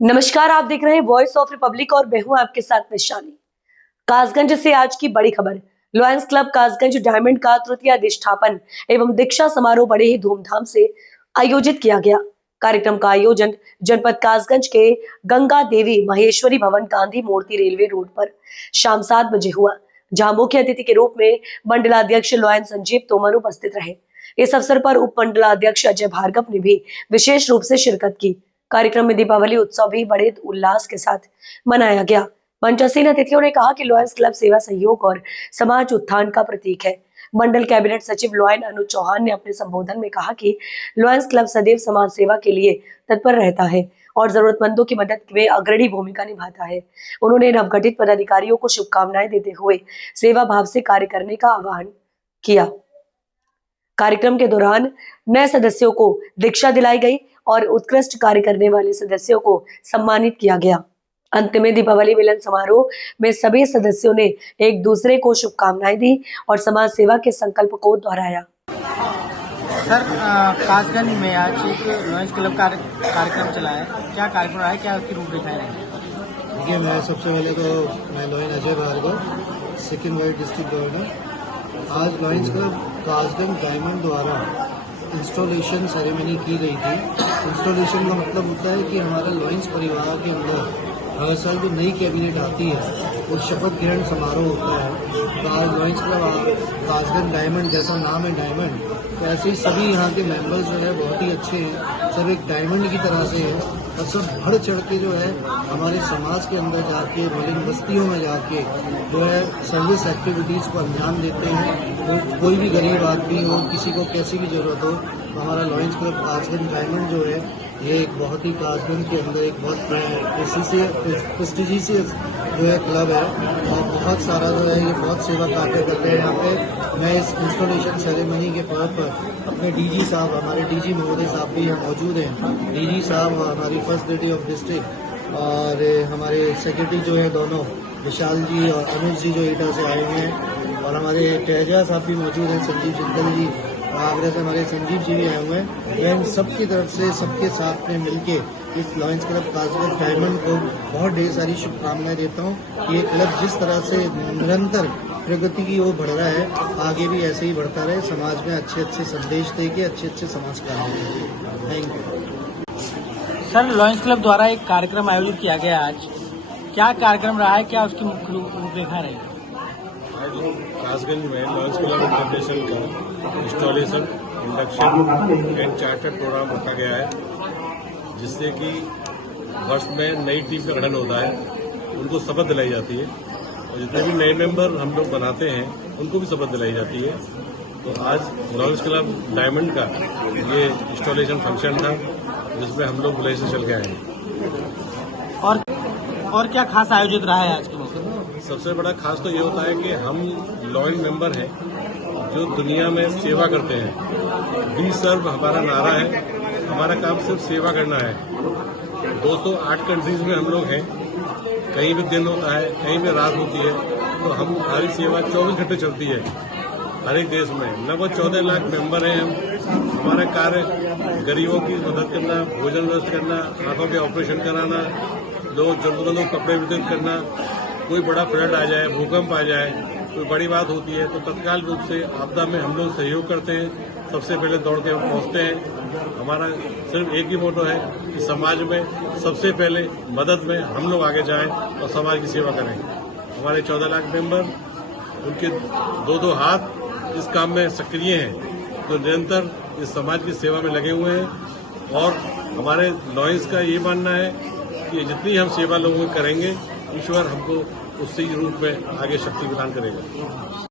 नमस्कार, आप देख रहे हैं वॉइस ऑफ रिपब्लिक और मैं हूं आपके साथ वैशाली। कासगंज से आज की बड़ी खबर। लॉयंस क्लब कासगंज डायमंड का तृतीय अधिष्ठापन एवं दीक्षा समारोह बड़े ही धूमधाम से आयोजित किया गया। कार्यक्रम का आयोजन जनपद कासगंज के गंगा देवी महेश्वरी भवन गांधी मूर्ति रेलवे रोड पर शाम 7 बजे हुआ, जहां मुख्य अतिथि के रूप में मंडलाध्यक्ष लॉयंस संजीव तोमर उपस्थित रहे। इस अवसर पर उप मंडलाध्यक्ष अजय भार्गव ने भी विशेष रूप से शिरकत की। कार्यक्रम में दीपावली उत्सव भी बड़े उल्लास के साथ मनाया गया। मंचासीन अतिथियों ने कहा कि लॉयंस क्लब सेवा, सहयोग और समाज उत्थान का प्रतीक है। मंडल कैबिनेट सचिव लॉयन अनुज चौहान ने अपने संबोधन में कहा कि लॉयंस क्लब सदैव समाज सेवा के लिए तत्पर रहता है और जरूरतमंदों की मदद में अग्रणी भूमिका निभाता है। उन्होंने नवगठित पदाधिकारियों को शुभकामनाएं देते हुए सेवा भाव से कार्य करने का आह्वान किया। कार्यक्रम के दौरान नए सदस्यों को दीक्षा दिलाई गई और उत्कृष्ट कार्य करने वाले सदस्यों को सम्मानित किया गया। अंत में दीपावली मिलन समारोह में सभी सदस्यों ने एक दूसरे को शुभकामनाएं दी और समाज सेवा के संकल्प को दोहराया। सर, कासगंज में आज एक लॉयंस क्लब का कार्यक्रम चला है, क्या कार्यक्रम रहा है, क्या उसकी रूपरेखा है? देखिए, मैं सबसे पहले तो मैं lion Ajay Bhargav, second vice district governor. आज लॉयंस क्लब कासगंज डायमंड द्वारा इंस्टॉलेशन सेरेमनी की गई थी। इंस्टॉलेशन का मतलब होता है कि हमारा लॉयंस परिवार के अंदर हर साल जो नई कैबिनेट आती है वो शपथ ग्रहण समारोह होता है। तो आज लॉयंस क्लब कासगंज डायमंड, जैसा नाम है डायमंड, तो ऐसे ही सभी यहाँ के मेंबर्स जो है बहुत ही अच्छे हैं, सब एक डायमंड की तरह से हैं और सब बढ़ चढ़ के जो है हमारे समाज के अंदर जाके, मलिन बस्तियों में जाके जो है सर्विस एक्टिविटीज़ को अंजाम देते हैं। तो कोई भी गरीब आदमी हो, किसी को कैसी भी जरूरत हो, तो हमारा लॉयंस क्लब कासगंज डायमंड जो है ये एक बहुत ही कासगंज के अंदर एक बहुत प्रेस्टिजियस जो है क्लब है और बहुत सारा जो है ये बहुत सेवा कार्य करते हैं। यहाँ पे मैं इस इंस्टॉलेशन सेरेमनी के तौर पर अपने डीजी साहब, हमारे डीजी महोदय साहब भी यहाँ मौजूद हैं। डीजी साहब, हमारी फर्स्ट लेडी ऑफ डिस्ट्रिक्ट और हमारे सेक्रेटरी जो है दोनों, विशाल जी और अनुज जी जो ईटा से आए हुए हैं, और हमारे टहजा साहब भी मौजूद हैं, संजीव जिंदल जी, आगरा से हमारे संजीव जी भी आए हुए हैं। मैं इन सबकी तरफ से सबके साथ में मिलके इस लॉयंस क्लब कासगंज डायमंड को बहुत ढेर सारी शुभकामनाएं देता हूँ कि ये क्लब जिस तरह से निरंतर प्रगति की ओर बढ़ रहा है, आगे भी ऐसे ही बढ़ता रहे, समाज में अच्छे अच्छे संदेश देके अच्छे समाज कार्य करें। Thank you. Sir, lions club द्वारा एक कार्यक्रम आयोजित किया गया आज, क्या कार्यक्रम रहा है, क्या उसकी मुख्य रूपरेखा रहेगी? आज कासगंज में लॉयंस क्लब इंटरनेशनल का installation, induction and charter program रखा गया है, जिससे कि वर्ष में नई टीम का गठन होता है, उनको शपथ दिलाई जाती है और जितने भी नए मेंबर हम लोग बनाते हैं उनको भी शपथ दिलाई जाती है। तो आज लॉयंस क्लब डायमंड का ये इंस्टॉलेशन फंक्शन था, जिसमें हम लोग बुलाई से चल के आए हैं। और क्या खास आयोजित रहा है आज के मौके पर? सबसे बड़ा खास तो ये होता है कि हम लॉयल मेंबर हैं जो दुनिया में सेवा करते हैं। वी सर्व हमारा नारा है, हमारा काम सिर्फ सेवा करना है। 208 कंट्रीज में हम लोग हैं, कहीं भी दिन होता है, कहीं भी रात होती है, तो हमारी सेवा 24 घंटे चलती है हर एक देश में। लगभग 14 लाख मेंबर हैं हम। हमारा कार्य गरीबों की मदद करना, भोजन व्यवस्था करना, आंखों के ऑपरेशन कराना, लोग जरूरतमंदों को कपड़े वितरित करना, कोई बड़ा फ्लड आ जाए, भूकंप आ जाए, कोई बड़ी बात होती है तो तत्काल रूप से आपदा में हम लोग सहयोग करते हैं। सबसे पहले दौड़ के हम पहुंचते हैं। हमारा सिर्फ एक ही मोटो है कि समाज में सबसे पहले मदद में हम लोग आगे जाएं और समाज की सेवा करें। हमारे 14 लाख मेंबर, उनके दो हाथ इस काम में सक्रिय हैं, जो निरंतर इस समाज की सेवा में लगे हुए हैं। और हमारे लॉयंस का ये मानना है कि जितनी हम सेवा लोगों की करेंगे, ईश्वर हमको उसी रूप में आगे शक्ति प्रदान करेगा।